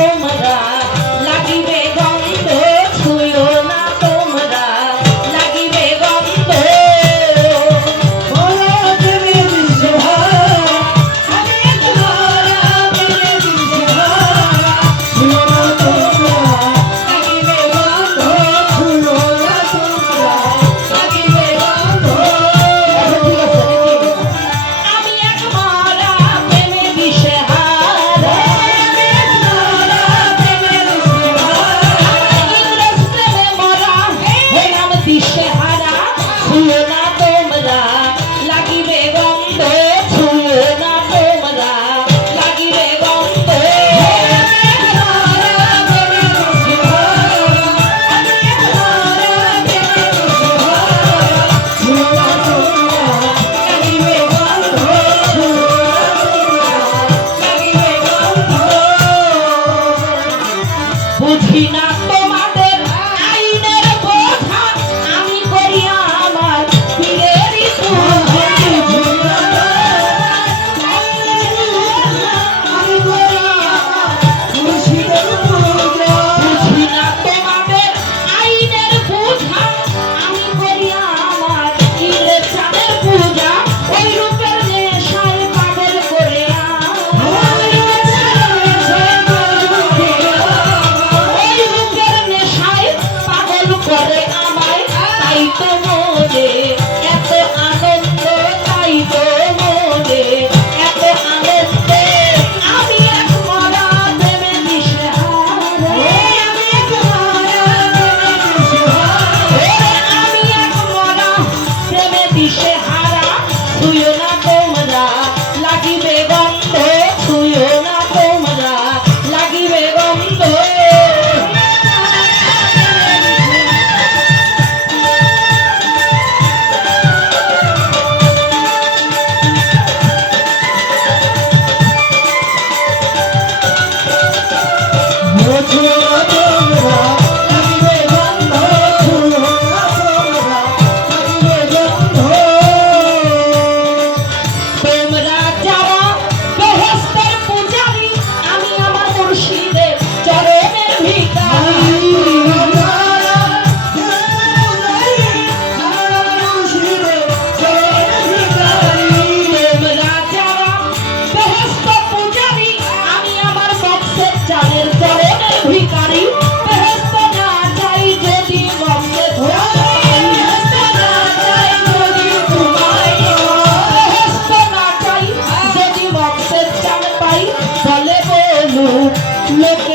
তোমরা লাগিবে গন্ধ ছুঁয়ো না তোমরা লাগিবে গন্ধ বুঝি না তোমাদের আইনের কথা আমি করি আমার পীরেরই পূজা বুঝি না তোমাদের আইনের বোঝা আমি করি আমার পীরের চাঁদের পূজা ওই রূপের নেশায় পাগল করে করে আমায় তাই তো মনে এত আনন্দ তাই তো মনে এত আনন্দ আমি এক মরা প্রেমে দিশেহারা আমি এক মরা প্রেমে দিশেহারা ছুঁয়ো না তোমরা লাগিবে গন্ধ ছুঁয়ো না তোমরা লাগিবে গন্ধ look